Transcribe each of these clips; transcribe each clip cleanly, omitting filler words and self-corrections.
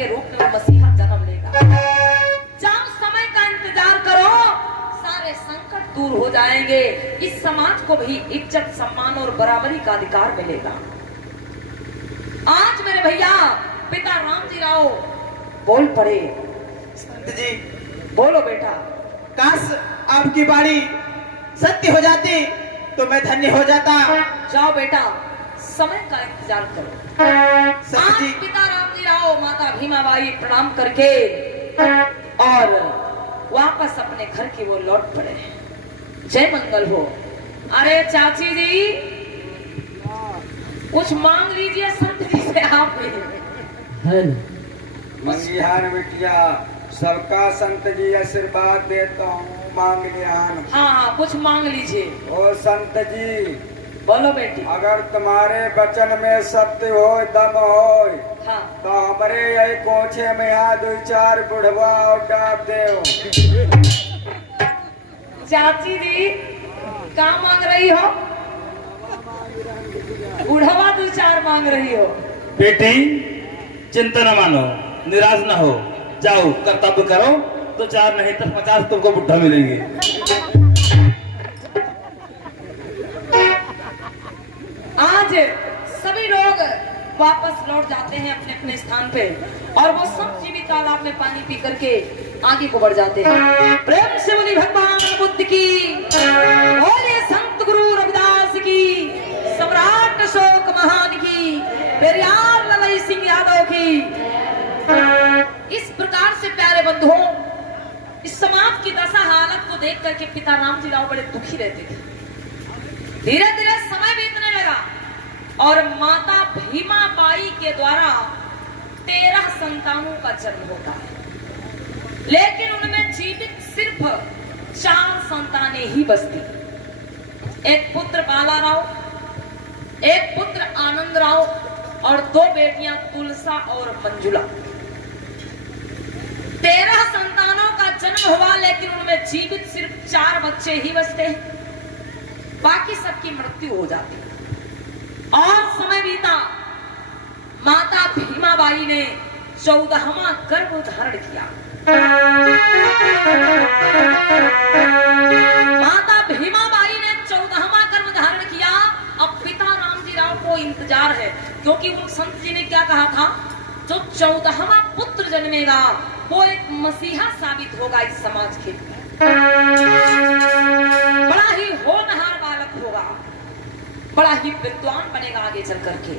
के रूप में वो मसीहा जन्म लेगा। जाओ समय का इंतजार करो, सारे संकट दूर हो जाएंगे, इस समाज को भी इज्जत सम्मान और बराबरी का अधिकार मिलेगा। आज मेरे भैया पिता रामजी राव बोल पड़े। संत जी बोलो बेटा। काश आपकी बाणी सत्य हो जाती तो मैं धन्य हो जाता। जाओ बेटा, समय का इंतजार करो। आज पिता रामजी राव माता भीमाबाई प्रणाम करके और वापस अपने घर की वो लौट पड़े। जय मंगल हो। अरे चाची जी कुछ मांग लीजिए संत जी से आप भी। मंगिहार बिटिया सबका संत जी आशीर्वाद देता हूँ, मांग लिहान। हाँ कुछ मांग लीजिए। ओ संत जी बोलो बेटी। अगर तुम्हारे वचन में सत्य हो दम हो हाँ तो हमारे यही कोचे में यहाँ 2-4 बुढ़वा और डाब दे। चाची जी क्या मांग रही हो? बुढ़वा 2-4 मांग रही हो। बेटी चिंता न मानो, निराश न हो, जाओ कर्तव्य करो, तो 4 नहीं तो 50 तुमको बुढ़ा मिलेंगे। आज सभी लोग वापस लौट जाते हैं अपने अपने स्थान पे और वो सब जीवित तालाब में पानी पी करके आगे को बढ़ जाते हैं। प्रेम से बोली भगवान बुद्ध की, बोले संत गुरु रविदास की, सम्राट अशोक महान की, पेरियार ललई सिंह यादव की। इस प्रकार से प्यारे बंधुओं, इस समाज की दशा हालत को देख करके पिता रामजी राव बड़े दुखी रहते थे। धीरे धीरे समय बीतने लगा और माता भीमाबाई के द्वारा 13 संतानों का जन्म होता है, लेकिन उनमें जीवित सिर्फ 4 संतानें ही बचती। एक पुत्र बाला राव, एक पुत्र आनंद राव और 2 बेटियां तुलसा और मंजुला। 13 संतानों का जन्म हुआ, लेकिन उनमें जीवित सिर्फ 4 बच्चे ही बचते हैं, बाकी सबकी मृत्यु हो जाती। और समय बीता, माता भीमाबाई ने 14वां गर्भ धारण किया। माता भीमाबाई ने 14वां गर्भ धारण किया। अब पिता रामजी राव को इंतजार है, क्योंकि उन संत जी ने क्या कहा था, जो 14वां पुत्र जन्मेगा वो एक मसीहा साबित होगा इस समाज के लिए। बड़ा ही होनहार बालक होगा, बड़ा ही विद्वान बनेगा आगे चल करके।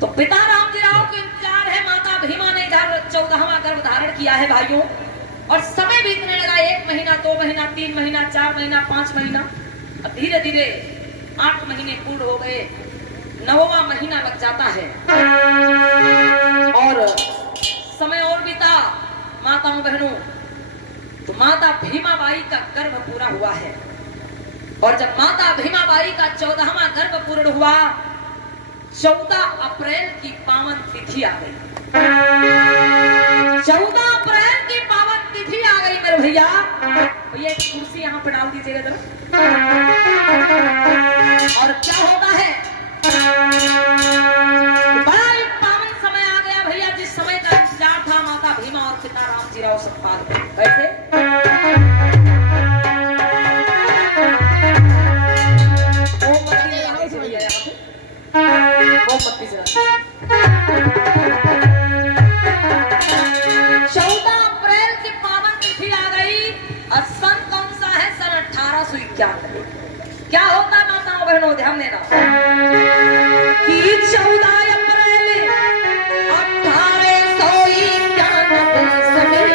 तो पिता रामजी राव को इंतजार है। माता भीमा ने 14वां गर्भ धारण किया है भाइयों, और समय बीतने लगा। 1 महीना, 2 महीना, 3 महीना, 4 महीना, 5 महीना, अब धीरे धीरे 8 महीने पूर्ण हो गए। 9वां महीना लग जाता है और समय और बीता। माताओं बहनों, तो माता भीमाबाई का गर्भ पूरा हुआ है, और जब माता भीमाबाई का 14वां गर्भ पूर्ण हुआ, 14 अप्रैल की पावन तिथि आ गई। 14 अप्रैल की पावन तिथि आ गई मेरे भैया। भैया एक कुर्सी यहाँ पे डाल दीजिएगा जरा। और क्या होता है, बड़ा ही पावन समय आ गया भैया, जिस समय का इंतजार था माता भीमा और पिता रामजी राव सतपाल। कैसे? मोमबत्ती जला। 14 अप्रैल की पावन तिथि आ गई। सन कौन सा है? सन 1891। क्या होता है माताओं बहनों, ध्यान देना कि 14 अप्रैल 1891 समय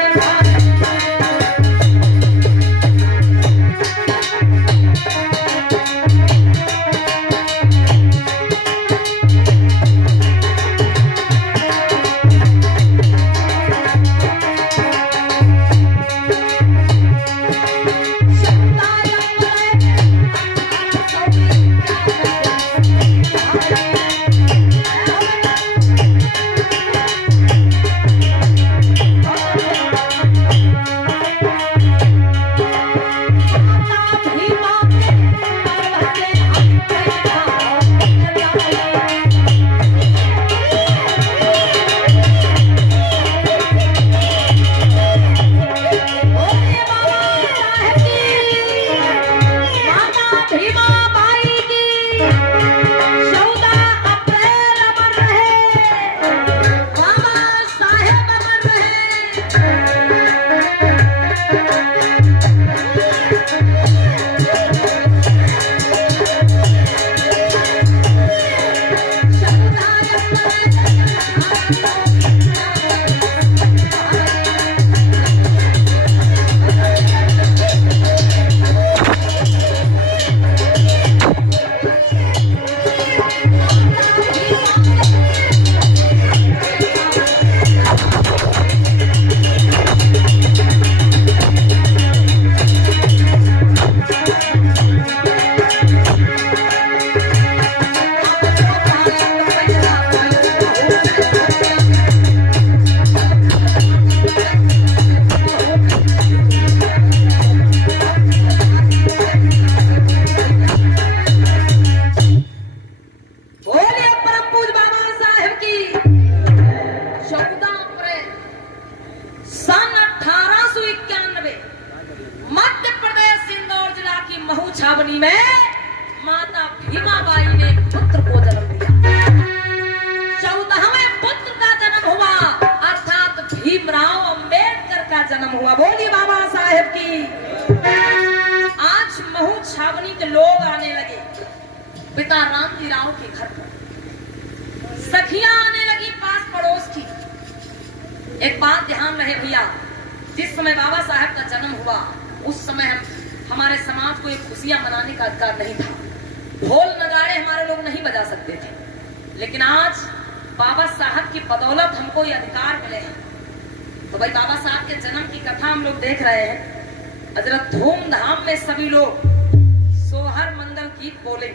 छावनी में माता भीमाबाई ने पुत्र को जन्म दिया। 14वें पुत्र का जन्म हुआ, अर्थात भीमराव अंबेडकर का जन्म हुआ। बोली बाबा साहेब की। आज महू छावनी के लोग आने लगे पिता रामजी राव के घर पर, सखियां आने लगी पास पड़ोस की। एक बात ध्यान रहे भैया, जिस समय बाबा साहब का जन्म हुआ उस समय हमारे समाज को एक खुशियां मनाने का अधिकार नहीं था। ढोल नगाड़े हमारे लोग नहीं बजा सकते थे, लेकिन आज बाबा साहब की बदौलत हमको ये अधिकार मिले हैं। तो भाई बाबा साहब के जन्म की कथा हम लोग देख रहे हैं। हजरत धूमधाम में सभी लोग सोहर मंगल गीत बोले।